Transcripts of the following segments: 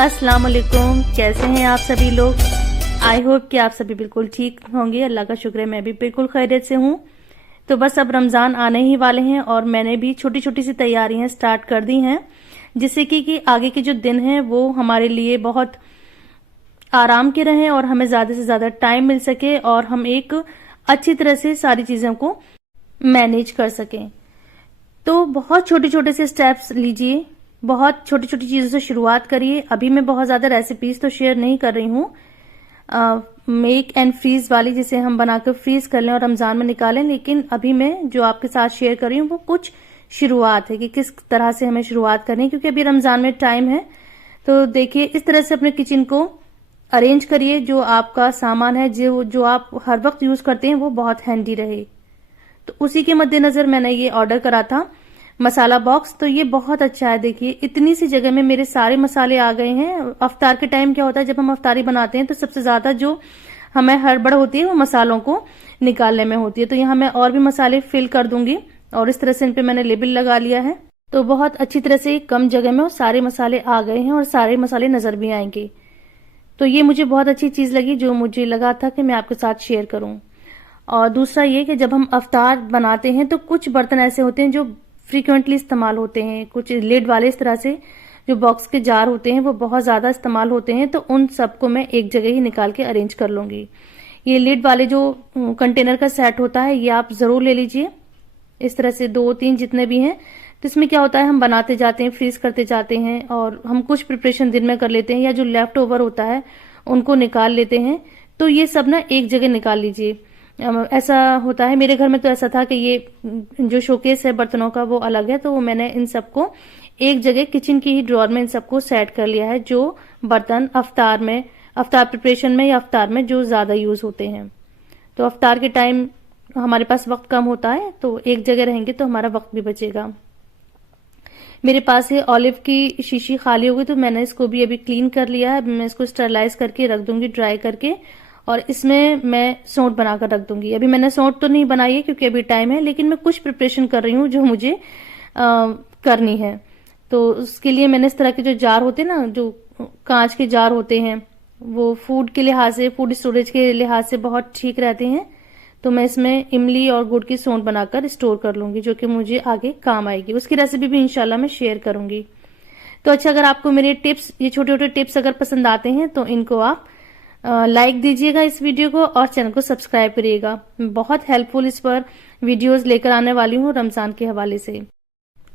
अस्सलाम वालेकुम, कैसे हैं आप सभी लोग। आई होप कि आप सभी बिल्कुल ठीक होंगे। अल्लाह का शुक्र है मैं भी बिल्कुल खैरियत से हूँ। तो बस अब रमज़ान आने ही वाले हैं और मैंने भी छोटी छोटी सी तैयारियां स्टार्ट कर दी हैं, जिससे कि आगे के जो दिन हैं वो हमारे लिए बहुत आराम के रहें और हमें ज़्यादा से ज़्यादा टाइम मिल सके और हम एक अच्छी तरह से सारी चीज़ों को मैनेज कर सकें। तो बहुत छोटे छोटे से स्टेप्स लीजिए, बहुत छोटी छोटी चीज़ों से शुरुआत करिए। अभी मैं बहुत ज़्यादा रेसिपीज तो शेयर नहीं कर रही हूँ, मेक एंड फ्रीज वाली, जिसे हम बनाकर फ्रीज कर लें और रमज़ान में निकालें। लेकिन अभी मैं जो आपके साथ शेयर कर रही हूँ वो कुछ शुरुआत है कि किस तरह से हमें शुरुआत करनी है, क्योंकि अभी रमज़ान में टाइम है। तो देखिए, इस तरह से अपने किचन को अरेंज करिए, जो आपका सामान है जो आप हर वक्त यूज करते हैं वो बहुत हैंडी रहे। तो उसी के मद्देनजर मैंने ये ऑर्डर करा था मसाला बॉक्स। तो ये बहुत अच्छा है। देखिए, इतनी सी जगह में मेरे सारे मसाले आ गए हैं। अफ्तार के टाइम क्या होता है, जब हम अफ्तारी बनाते हैं तो सबसे ज्यादा जो हमें हड़बड़ होती है वो मसालों को निकालने में होती है। तो यहाँ मैं और भी मसाले फिल कर दूंगी और इस तरह से इन पे मैंने लेबल लगा लिया है। तो बहुत अच्छी तरह से कम जगह में सारे मसाले आ गए हैं और सारे मसाले नजर भी आएंगे। तो ये मुझे बहुत अच्छी चीज लगी, जो मुझे लगा था कि मैं आपके साथ शेयर करूं। और दूसरा ये कि जब हम अफ्तार बनाते हैं तो कुछ बर्तन ऐसे होते हैं जो फ्रीक्वेंटली इस्तेमाल होते हैं, कुछ लिड वाले इस तरह से जो बॉक्स के जार होते हैं वो बहुत ज्यादा इस्तेमाल होते हैं। तो उन सबको मैं एक जगह ही निकाल के अरेंज कर लूंगी। ये लिड वाले जो कंटेनर का सेट होता है ये आप जरूर ले लीजिए, इस तरह से 2-3 जितने भी हैं। तो इसमें क्या होता है, हम बनाते जाते हैं, फ्रीज करते जाते हैं और हम कुछ प्रिपरेशन दिन में कर लेते हैं या जो लेफ्ट ओवर होता है उनको निकाल लेते हैं। तो ये सब ना एक जगह निकाल लीजिए। ऐसा होता है, मेरे घर में तो ऐसा था कि ये जो शोकेस है बर्तनों का वो अलग है, तो मैंने इन सबको एक जगह किचन की ही ड्रॉर में इन सबको सेट कर लिया है, जो बर्तन अफ्तार प्रिपरेशन में या अफ्तार में जो ज्यादा यूज होते हैं। तो अफ्तार के टाइम हमारे पास वक्त कम होता है, तो एक जगह रहेंगे तो हमारा वक्त भी बचेगा। मेरे पास ये ऑलिव की शीशी खाली हो गई, तो मैंने इसको भी अभी क्लीन कर लिया है। मैं इसको स्टरलाइज करके रख दूंगी ड्राई करके, और इसमें मैं सौंठ बनाकर रख दूंगी। अभी मैंने सौंठ तो नहीं बनाई है क्योंकि अभी टाइम है, लेकिन मैं कुछ प्रिपरेशन कर रही हूँ जो मुझे करनी है। तो उसके लिए मैंने इस तरह के जो जार होते हैं ना, जो कांच के जार होते हैं, वो फूड के लिहाज से, फूड स्टोरेज के लिहाज से बहुत ठीक रहते हैं। तो मैं इसमें इमली और गुड़ की सौंठ बनाकर स्टोर कर लूंगी, जो कि मुझे आगे काम आएगी। उसकी रेसिपी भी इंशाल्लाह मैं शेयर करूंगी। तो अच्छा, अगर आपको मेरे टिप्स, ये छोटे छोटे टिप्स अगर पसंद आते हैं तो इनको आप लाइक दीजिएगा इस वीडियो को, और चैनल को सब्सक्राइब करिएगा। बहुत हेल्पफुल इस पर वीडियोस लेकर आने वाली हूँ रमजान के हवाले से।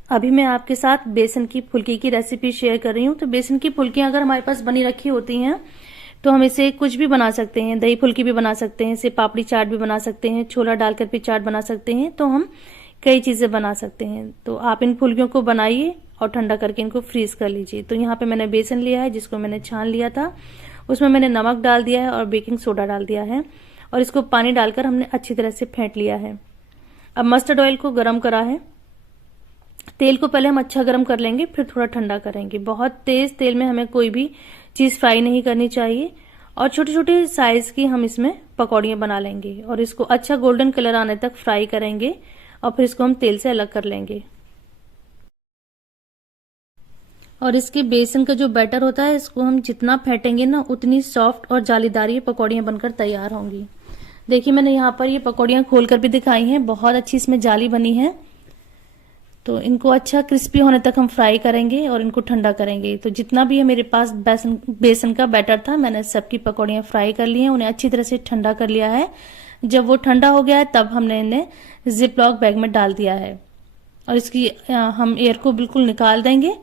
अभी मैं आपके साथ बेसन की फुल्की की रेसिपी शेयर कर रही हूँ। तो बेसन की फुल्कियां अगर हमारे पास बनी रखी होती हैं तो हम इसे कुछ भी बना सकते हैं। दही फुल्की भी बना सकते हैं, इसे पापड़ी चाट भी बना सकते हैं, छोला डालकर भी चाट बना सकते हैं। तो हम कई चीजें बना सकते हैं। तो आप इन फुल्कियों को बनाइए और ठंडा करके इनको फ्रीज कर लीजिए। तो यहाँ पे मैंने बेसन लिया है जिसको मैंने छान लिया था, उसमें मैंने नमक डाल दिया है और बेकिंग सोडा डाल दिया है, और इसको पानी डालकर हमने अच्छी तरह से फेंट लिया है। अब मस्टर्ड ऑयल को गर्म करा है। तेल को पहले हम अच्छा गर्म कर लेंगे, फिर थोड़ा ठंडा करेंगे। बहुत तेज तेल में हमें कोई भी चीज फ्राई नहीं करनी चाहिए। और छोटे छोटे साइज की हम इसमें पकौड़ियां बना लेंगे और इसको अच्छा गोल्डन कलर आने तक फ्राई करेंगे, और फिर इसको हम तेल से अलग कर लेंगे। और इसके बेसन का जो बैटर होता है, इसको हम जितना फेंटेंगे ना उतनी सॉफ्ट और जालीदार ये पकौड़ियां बनकर तैयार होंगी। देखिए, मैंने यहाँ पर ये पकौड़ियां खोलकर भी दिखाई हैं, बहुत अच्छी इसमें जाली बनी है। तो इनको अच्छा क्रिस्पी होने तक हम फ्राई करेंगे और इनको ठंडा करेंगे। तो जितना भी है मेरे पास बेसन का बैटर था, मैंने सबकी पकौड़ियां फ्राई कर ली हैं, उन्हें अच्छी तरह से ठंडा कर लिया है। जब वो ठंडा हो गया है तब हमने इन्हें जिप लॉक बैग में डाल दिया है और इसकी हम एयर को बिल्कुल निकाल देंगे।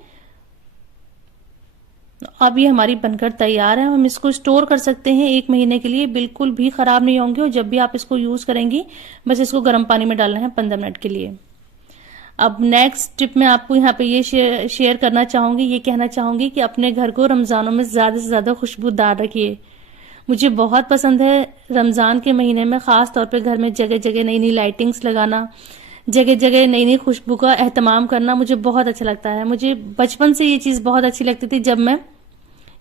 अब ये हमारी बनकर तैयार है। हम इसको स्टोर कर सकते हैं 1 महीने के लिए, बिल्कुल भी खराब नहीं होंगे। और जब भी आप इसको यूज करेंगी, बस इसको गर्म पानी में डालना है 15 मिनट के लिए। अब नेक्स्ट टिप मैं आपको यहाँ पे ये शेयर करना चाहूंगी, ये कहना चाहूंगी कि अपने घर को रमजानों में ज्यादा से ज्यादा खुशबूदार रखिए। मुझे बहुत पसंद है रमजान के महीने में खास तौर पे घर में जगह जगह नई नई लाइटिंग्स लगाना, जगह जगह नई नई खुशबू का एहतमाम करना मुझे बहुत अच्छा लगता है। मुझे बचपन से ये चीज बहुत अच्छी लगती थी। जब मैं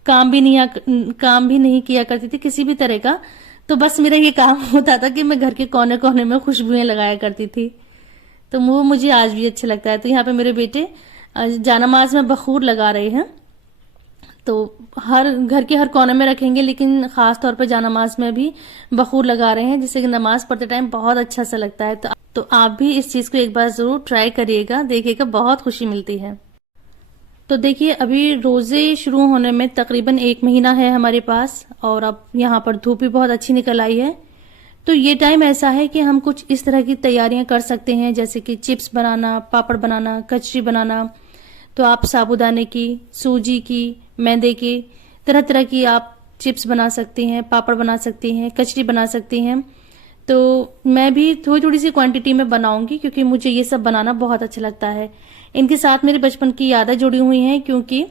काम भी नहीं किया करती थी किसी भी तरह का, तो बस मेरा ये काम होता था कि मैं घर के कोने कोने में खुशबुएं लगाया करती थी। तो वो मुझे आज भी अच्छा लगता है। तो यहाँ पे मेरे बेटे जानामाज में बखूर लगा रहे हैं। तो हर घर के हर कोने में रखेंगे, लेकिन खास तौर पर जानमाज में भी बखूर लगा रहे हैं, जिससे कि नमाज पढ़ते टाइम बहुत अच्छा सा लगता है। तो आप भी इस चीज को एक बार जरूर ट्राई करिएगा, देखिएगा बहुत खुशी मिलती है। तो देखिए अभी रोजे शुरू होने में तकरीबन 1 महीना है हमारे पास, और अब यहाँ पर धूप भी बहुत अच्छी निकल आई है। तो ये टाइम ऐसा है कि हम कुछ इस तरह की तैयारियां कर सकते हैं, जैसे कि चिप्स बनाना, पापड़ बनाना, कचरी बनाना। तो आप साबूदाने की, सूजी की, मैदे की, तरह तरह की आप चिप्स बना सकती हैं, पापड़ बना सकती हैं, कचरी बना सकती हैं। तो मैं भी थोड़ी थोड़ी सी क्वांटिटी में बनाऊंगी, क्योंकि मुझे ये सब बनाना बहुत अच्छा लगता है। इनके साथ मेरे बचपन की यादें जुड़ी हुई हैं, क्योंकि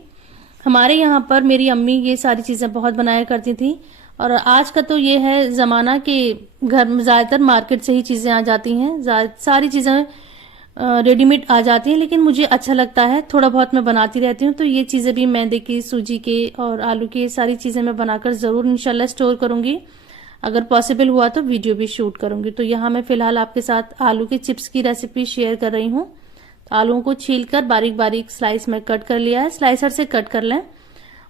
हमारे यहाँ पर मेरी अम्मी ये सारी चीजें बहुत बनाया करती थी। और आज का तो ये है जमाना कि घर में ज्यादातर मार्केट से ही चीजें आ जाती हैं, सारी चीजें रेडीमेड आ जाती हैं, लेकिन मुझे अच्छा लगता है, थोड़ा बहुत मैं बनाती रहती हूँ। तो ये चीजें भी मैदे की, सूजी के और आलू की सारी चीजें मैं बनाकर जरूर इंशाल्लाह स्टोर करूंगी। अगर पॉसिबल हुआ तो वीडियो भी शूट करूंगी। तो यहाँ मैं फिलहाल आपके साथ आलू के चिप्स की रेसिपी शेयर कर रही हूँ। तो आलूओं को छीलकर बारीक बारीक स्लाइस में कट कर लिया है, स्लाइसर से कट कर लें,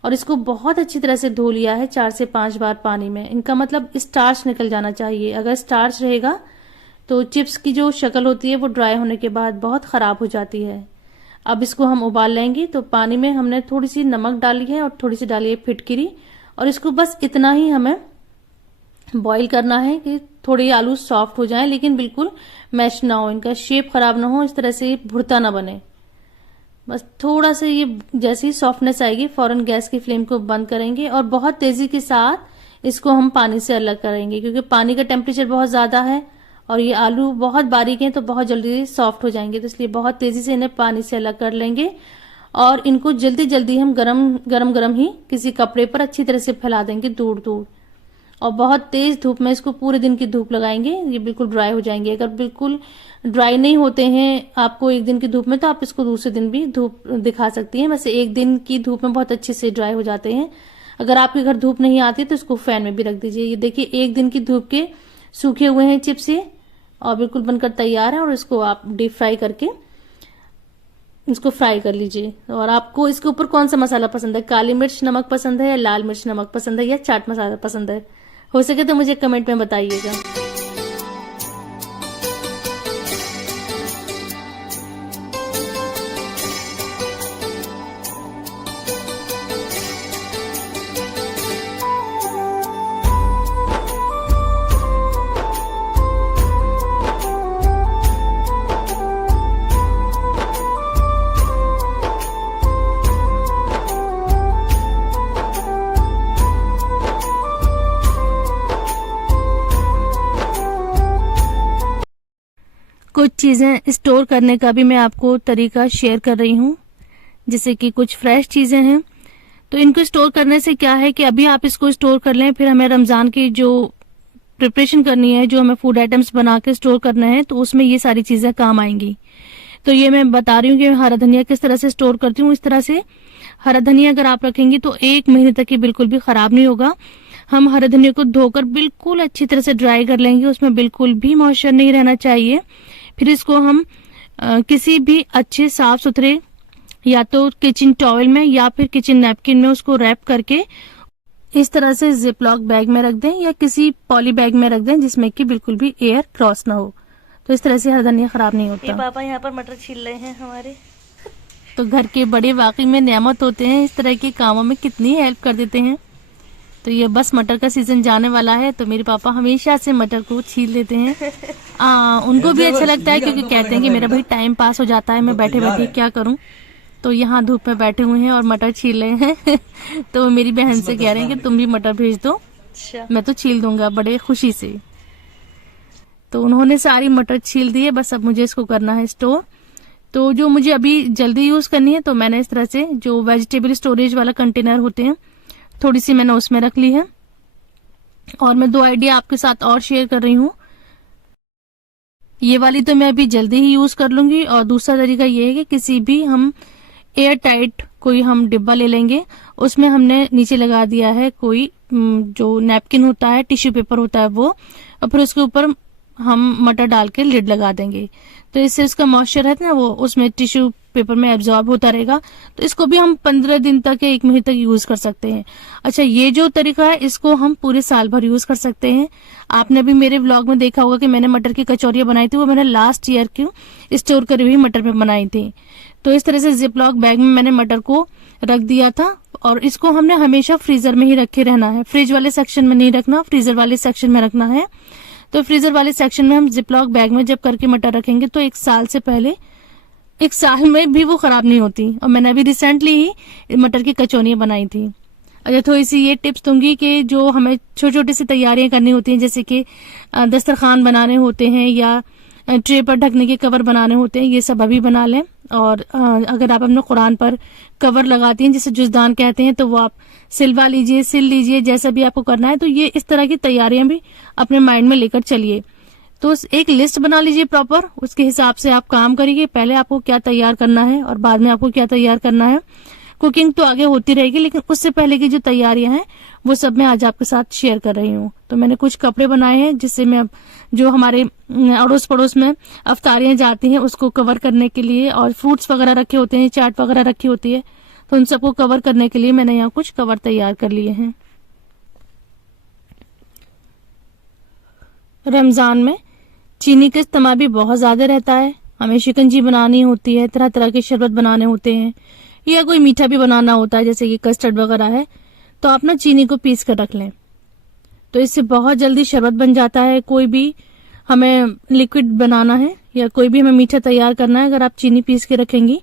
और इसको बहुत अच्छी तरह से धो लिया है 4 से 5 बार पानी में। इनका मतलब स्टार्च निकल जाना चाहिए। अगर स्टार्च रहेगा तो चिप्स की जो शक्ल होती है वो ड्राई होने के बाद बहुत खराब हो जाती है। अब इसको हम उबाल लेंगे। तो पानी में हमने थोड़ी सी नमक डाली है और थोड़ी सी डाली है फिटकिरी, और इसको बस इतना ही हमें बॉईल करना है कि थोड़े आलू सॉफ्ट हो जाएं, लेकिन बिल्कुल मैश ना हो, इनका शेप खराब ना हो, इस तरह से भुरता ना बने। बस थोड़ा सा ये जैसे ही सॉफ्टनेस आएगी फौरन गैस की फ्लेम को बंद करेंगे, और बहुत तेजी के साथ इसको हम पानी से अलग करेंगे, क्योंकि पानी का टेम्परेचर बहुत ज्यादा है और ये आलू बहुत बारीक हैं तो बहुत जल्दी सॉफ्ट हो जाएंगे। तो इसलिए बहुत तेजी से इन्हें पानी से अलग कर लेंगे, और इनको जल्दी जल्दी हम गरम ही किसी कपड़े पर अच्छी तरह से फैला देंगे दूर दूर, और बहुत तेज धूप में इसको पूरे दिन की धूप लगाएंगे, ये बिल्कुल ड्राई हो जाएंगे। अगर बिल्कुल ड्राई नहीं होते हैं आपको 1 दिन की धूप में, तो आप इसको दूसरे दिन भी धूप दिखा सकती हैं। वैसे 1 दिन की धूप में बहुत अच्छे से ड्राई हो जाते हैं। अगर आपके घर धूप नहीं आती तो इसको फैन में भी रख दीजिए। ये देखिए 1 दिन की धूप के सूखे हुए हैं चिप्स ये, और बिल्कुल बनकर तैयार है। और इसको आप डीप फ्राई करके इसको फ्राई कर लीजिए। और आपको इसके ऊपर कौन सा मसाला पसंद है, काली मिर्च नमक पसंद है, या लाल मिर्च नमक पसंद है, या चाट मसाला पसंद है? हो सके तो मुझे कमेंट में बताइएगा। कुछ चीजें स्टोर करने का भी मैं आपको तरीका शेयर कर रही हूँ, जैसे कि कुछ फ्रेश चीजें हैं। तो इनको स्टोर करने से क्या है कि अभी आप इसको स्टोर कर लें, फिर हमें रमजान की जो प्रिपरेशन करनी है, जो हमें फूड आइटम्स बना के स्टोर करना है, तो उसमें ये सारी चीजें काम आएंगी। तो ये मैं बता रही हूँ कि हरा धनिया किस तरह से स्टोर करती हूँ। इस तरह से हरा धनिया अगर आप रखेंगी तो 1 महीने तक ये बिल्कुल भी खराब नहीं होगा। हम हरा धनिया को धोकर बिल्कुल अच्छी तरह से ड्राई कर लेंगे, उसमें बिल्कुल भी मॉइस्चर नहीं रहना चाहिए। फिर इसको हम किसी भी अच्छे साफ सुथरे, या तो किचन टॉवल में या फिर किचन नैपकिन में उसको रैप करके इस तरह से जिपलॉक बैग में रख दें, या किसी पॉली बैग में रख दें जिसमें कि बिल्कुल भी एयर क्रॉस ना हो। तो इस तरह से हरा धनिया खराब नहीं होता। पापा यहाँ पर मटर छील रहे हैं हमारे। तो घर के बड़े वाकई में नेमत होते हैं, इस तरह के कामों में कितनी हेल्प कर देते हैं। तो ये बस मटर का सीजन जाने वाला है, तो मेरे पापा हमेशा से मटर को छील लेते हैं। उनको भी अच्छा लगता है, क्योंकि कहते हैं कि मेरा भाई टाइम पास हो जाता है, मैं बैठे बैठे क्या करूं। तो यहाँ धूप में बैठे हुए हैं और मटर छील रहे हैं। तो मेरी बहन से कह रहे हैं कि तुम भी मटर भेज दो, मैं तो छील दूंगा बड़े खुशी से। तो उन्होंने सारी मटर छील दी है, बस अब मुझे इसको करना है स्टोर। तो जो मुझे अभी जल्दी यूज करनी है, तो मैंने इस तरह से जो वेजिटेबल स्टोरेज वाला कंटेनर होते हैं, थोड़ी सी मैंने उसमें रख ली है। और मैं 2 आइडिया आपके साथ और शेयर कर रही हूँ। ये वाली तो मैं अभी जल्दी ही यूज कर लूंगी, और दूसरा तरीका ये है कि किसी भी हम एयर टाइट कोई हम डिब्बा ले लेंगे, उसमें हमने नीचे लगा दिया है कोई जो नैपकिन होता है, टिश्यू पेपर होता है वो, और फिर उसके ऊपर हम मटर डाल के लिड लगा देंगे। तो इससे उसका मॉइस्चर है ना वो उसमें टिश्यू पेपर में एब्जॉर्ब होता रहेगा। तो इसको भी हम 15 दिन तक या 1 महीने तक यूज कर सकते हैं। अच्छा, ये जो तरीका है इसको हम पूरे साल भर यूज कर सकते हैं। आपने भी मेरे व्लॉग में देखा होगा कि मैंने मटर की कचौरियां बनाई थी, वो मैंने लास्ट ईयर की स्टोर करी हुई मटर में बनाई थी। तो इस तरह से जिपलॉक बैग में मैंने मटर को रख दिया था और इसको हमने हमेशा फ्रीजर में ही रखे रहना है। फ्रिज वाले सेक्शन में नहीं रखना, फ्रीजर वाले सेक्शन में रखना है। तो फ्रीजर वाले सेक्शन में हम जिपलॉक बैग में जब करके मटर रखेंगे तो 1 साल से पहले 1 साल में भी वो खराब नहीं होती। और मैंने अभी रिसेंटली ही मटर की कचौरियां बनाई थी। अच्छा, थोड़ी सी ये टिप्स दूंगी कि जो हमें छोटी छोटी सी तैयारियां करनी होती हैं, जैसे कि दस्तरखान बनाने होते हैं या ट्रे पर ढकने के कवर बनाने होते हैं, ये सब अभी बना लें। और अगर आप अपने कुरान पर कवर लगाती हैं जिसे जुजदान कहते हैं, तो वो आप सिलवा लीजिए, सिल लीजिए, जैसा भी आपको करना है। तो ये इस तरह की तैयारियां भी अपने माइंड में लेकर चलिए। तो एक लिस्ट बना लीजिए प्रॉपर, उसके हिसाब से आप काम करिए। पहले आपको क्या तैयार करना है और बाद में आपको क्या तैयार करना है। कुकिंग तो आगे होती रहेगी, लेकिन उससे पहले की जो तैयारियां हैं वो सब मैं आज आपके साथ शेयर कर रही हूँ। तो मैंने कुछ कपड़े बनाए हैं जिससे मैं जो हमारे अड़ोस पड़ोस में अफ्तारियां जाती हैं उसको कवर करने के लिए, और फ्रूट्स वगैरह रखे होते हैं, चाट वगैरह रखी होती है, तो उन सबको कवर करने के लिए मैंने यहाँ कुछ कवर तैयार कर लिए हैं। रमजान में चीनी का इस्तेमाल भी बहुत ज्यादा रहता है। हमें शिकंजी बनानी होती है, तरह तरह के शरबत बनाने होते हैं, या कोई मीठा भी बनाना होता है जैसे कि कस्टर्ड वगैरह है। तो आप ना चीनी को पीस कर रख लें, तो इससे बहुत जल्दी शरबत बन जाता है। कोई भी हमें लिक्विड बनाना है या कोई भी हमें मीठा तैयार करना है, अगर आप चीनी पीस के रखेंगी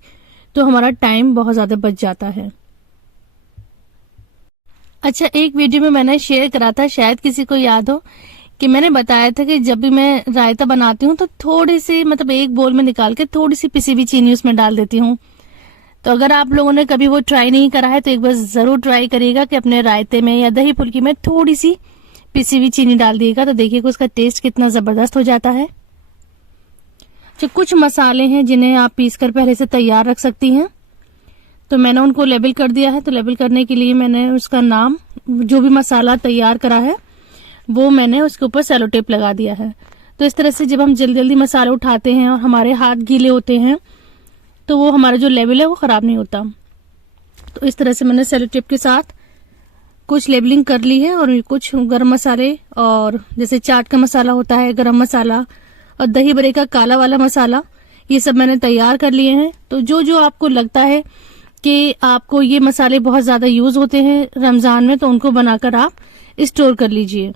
तो हमारा टाइम बहुत ज्यादा बच जाता है। अच्छा, एक वीडियो में मैंने शेयर करा था, शायद किसी को याद हो, कि मैंने बताया था कि जब भी मैं रायता बनाती हूँ तो थोड़ी सी मतलब एक बोल में निकाल के थोड़ी सी पिसी हुई चीनी उसमें डाल देती हूँ। तो अगर आप लोगों ने कभी वो ट्राई नहीं करा है तो एक बार जरूर ट्राई करिएगा कि अपने रायते में या दही फुल्की में थोड़ी सी पिसी हुई चीनी डाल दिएगा, तो देखिएगा उसका टेस्ट कितना जबरदस्त हो जाता है। जो कुछ मसाले हैं जिन्हें आप पीसकर पहले से तैयार रख सकती हैं, तो मैंने उनको लेबल कर दिया है। तो लेबल करने के लिए मैंने उसका नाम, जो भी मसाला तैयार करा है वो मैंने उसके ऊपर सेलो टेप लगा दिया है। तो इस तरह से जब हम जल्दी जल्दी मसाले उठाते हैं और हमारे हाथ गीले होते हैं तो वो हमारा जो लेबल है वो खराब नहीं होता। तो इस तरह से मैंने सेलो टेप के साथ कुछ लेबलिंग कर ली है। और कुछ गरम मसाले, और जैसे चाट का मसाला होता है, गरम मसाला, और दही बड़े का काला वाला मसाला, ये सब मैंने तैयार कर लिए हैं। तो जो जो आपको लगता है कि आपको ये मसाले बहुत ज्यादा यूज होते हैं रमजान में, तो उनको बनाकर आप स्टोर कर लीजिए।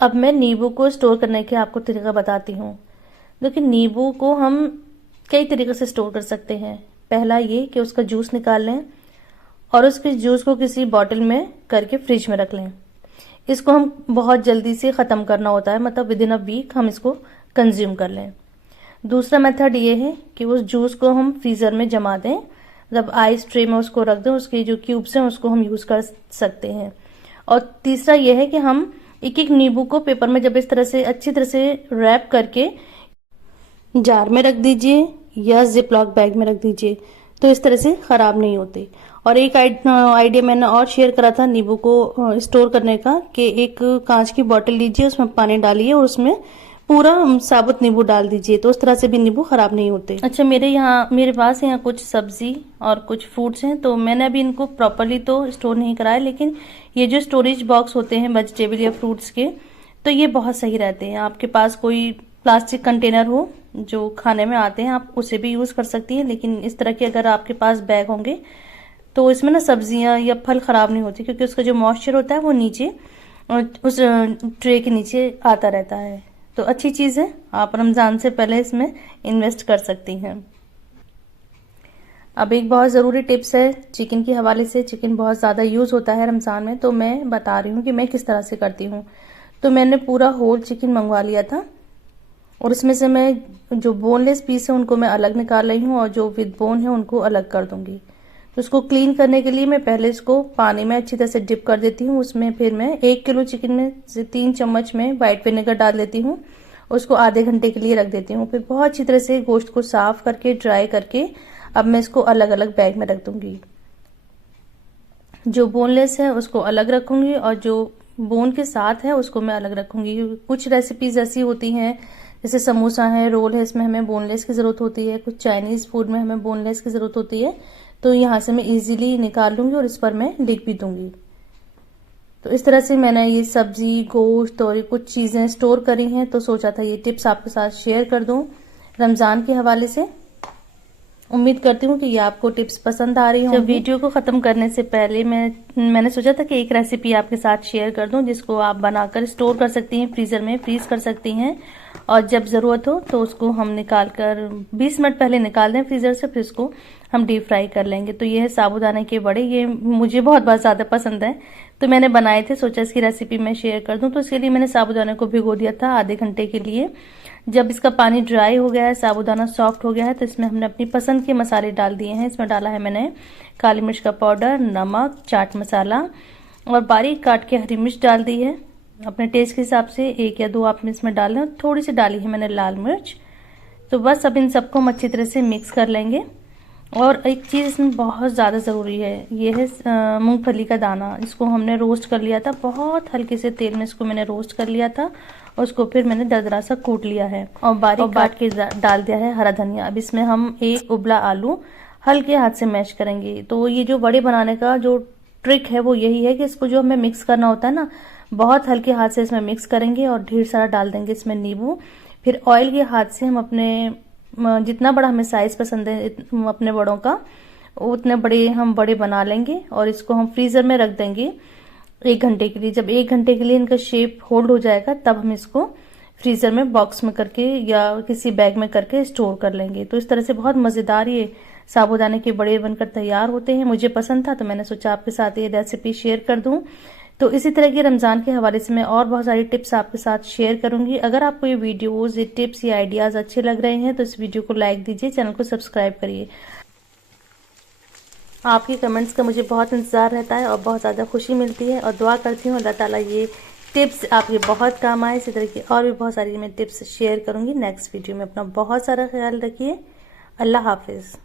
अब मैं नींबू को स्टोर करने के आपको तरीका बताती हूँ। देखिए, नींबू को हम कई तरीके से स्टोर कर सकते हैं। पहला ये कि उसका जूस निकाल लें और उसके जूस को किसी बॉटल में करके फ्रिज में रख लें। इसको हम बहुत जल्दी से ख़त्म करना होता है, मतलब विद इन अ वीक हम इसको कंज्यूम कर लें। दूसरा मेथड ये है कि उस जूस को हम फ्रीज़र में जमा दें, जब आइस ट्रे में उसको रख दें, उसके जो क्यूब्स हैं उसको हम यूज़ कर सकते हैं। और तीसरा ये है कि हम एक एक नींबू को पेपर में जब इस तरह से अच्छी तरह से रैप करके जार में रख दीजिए या जिपलॉक बैग में रख दीजिए, तो इस तरह से खराब नहीं होते। और एक आइडिया मैंने और शेयर करा था नींबू को स्टोर करने का, कि एक कांच की बोतल लीजिए, उसमें पानी डालिए और उसमें पूरा साबुत नींबू डाल दीजिए, तो उस तरह से भी नींबू खराब नहीं होते। अच्छा, मेरे पास यहाँ कुछ सब्जी और कुछ फ्रूट्स हैं, तो मैंने अभी इनको प्रॉपरली तो स्टोर नहीं कराया, लेकिन ये जो स्टोरेज बॉक्स होते हैं वेजिटेबल या फ्रूट्स के, तो ये बहुत सही रहते हैं। आपके पास कोई प्लास्टिक कंटेनर हो जो खाने में आते हैं, आप उसे भी यूज कर सकती हैं, लेकिन इस तरह के अगर आपके पास बैग होंगे तो इसमें ना सब्जियां या फल खराब नहीं होती, क्योंकि उसका जो मॉइस्चर होता है वो नीचे उस ट्रे के नीचे आता रहता है। तो अच्छी चीज है, आप रमजान से पहले इसमें इन्वेस्ट कर सकती हैं। अब एक बहुत ज़रूरी टिप्स है चिकन के हवाले से। चिकन बहुत ज़्यादा यूज़ होता है रमज़ान में, तो मैं बता रही हूँ कि मैं किस तरह से करती हूँ। तो मैंने पूरा होल चिकन मंगवा लिया था, और इसमें से मैं जो बोनलेस पीस है उनको मैं अलग निकाल रही हूँ, और जो विद बोन है उनको अलग कर दूंगी। तो उसको क्लीन करने के लिए मैं पहले इसको पानी में अच्छी तरह से डिप कर देती हूँ। उसमें फिर मैं 1 किलो चिकन में से 3 चम्मच में व्हाइट विनेगर डाल देती हूँ, उसको आधे घंटे के लिए रख देती हूँ। फिर बहुत अच्छी तरह से गोश्त को साफ करके ड्राई करके अब मैं इसको अलग अलग बैग में रख दूंगी। जो बोनलेस है उसको अलग रखूंगी और जो बोन के साथ है उसको मैं अलग रखूंगी। कुछ रेसिपीज ऐसी होती हैं जैसे समोसा है, रोल है, इसमें हमें बोनलेस की जरूरत होती है। कुछ चाइनीज फूड में हमें बोनलेस की जरूरत होती है, तो यहाँ से मैं इजीली निकाल लूंगी और इस पर मैं लिख भी दूंगी। तो इस तरह से मैंने ये सब्जी, गोश्त और कुछ चीजें स्टोर करी हैं, तो सोचा था ये टिप्स आपके साथ शेयर कर दूं रमजान के हवाले से। उम्मीद करती हूँ कि ये आपको टिप्स पसंद आ रही होंगी। वीडियो को खत्म करने से पहले मैंने सोचा था कि एक रेसिपी आपके साथ शेयर कर दूं जिसको आप बनाकर स्टोर कर सकती हैं, फ्रीजर में फ्रीज कर सकती हैं, और जब जरूरत हो तो उसको हम निकाल कर 20 मिनट पहले निकाल दें फ्रीजर से, फिर उसको हम डीप फ्राई कर लेंगे। तो ये है साबूदाने के बड़े, ये मुझे बहुत ज्यादा पसंद है, तो मैंने बनाए थे, सोचा इसकी रेसिपी मैं शेयर कर दूं। तो इसके लिए मैंने साबूदाने को भिगो दिया था आधे घंटे के लिए। जब इसका पानी ड्राई हो गया है, साबूदाना सॉफ्ट हो गया है, तो इसमें हमने अपनी पसंद के मसाले डाल दिए हैं। इसमें डाला है मैंने काली मिर्च का पाउडर, नमक, चाट मसाला और बारीक काट के हरी मिर्च डाल दी है। अपने टेस्ट के हिसाब से 1 या 2 आप इसमें डाल लें। थोड़ी सी डाली है मैंने लाल मिर्च। तो बस अब इन सबको हम अच्छी तरह से मिक्स कर लेंगे। और एक चीज इसमें बहुत ज्यादा जरूरी है, ये है मूंगफली का दाना। इसको हमने रोस्ट कर लिया था, बहुत हल्के से तेल में इसको मैंने रोस्ट कर लिया था और उसको फिर मैंने दरदरा सा कूट लिया है और बारीक काट के डाल दिया है हरा धनिया। अब इसमें हम 1 उबला आलू हल्के हाथ से मैश करेंगे। तो ये जो बड़े बनाने का जो ट्रिक है वो यही है कि इसको जो हमें मिक्स करना होता है ना, बहुत हल्के हाथ से इसमें मिक्स करेंगे और ढेर सारा डाल देंगे इसमें नींबू। फिर ऑयल के हाथ से हम अपने जितना बड़ा हमें साइज पसंद है अपने बड़ों का, उतने बड़े हम बड़े बना लेंगे और इसको हम फ्रीजर में रख देंगे 1 घंटे के लिए। जब 1 घंटे के लिए इनका शेप होल्ड हो जाएगा तब हम इसको फ्रीजर में बॉक्स में करके या किसी बैग में करके स्टोर कर लेंगे। तो इस तरह से बहुत मजेदार ये साबूदाने के बड़े बनकर तैयार होते हैं। मुझे पसंद था तो मैंने सोचा आपके साथ ये रेसिपी शेयर कर दूं। तो इसी तरह के रमजान के हवाले से मैं और बहुत सारी टिप्स आपके साथ शेयर करूंगी। अगर आपको ये वीडियोस, ये टिप्स, ये आइडियाज अच्छे लग रहे हैं तो इस वीडियो को लाइक दीजिए, चैनल को सब्सक्राइब करिए। आपके कमेंट्स का मुझे बहुत इंतजार रहता है और बहुत ज़्यादा खुशी मिलती है और दुआ करती हूँ अल्लाह ताला ये टिप्स आपके बहुत काम आए। इसी तरह की और भी बहुत सारी मैं टिप्स शेयर करूंगी नेक्स्ट वीडियो में। अपना बहुत सारा ख्याल रखिए। अल्लाह हाफिज़।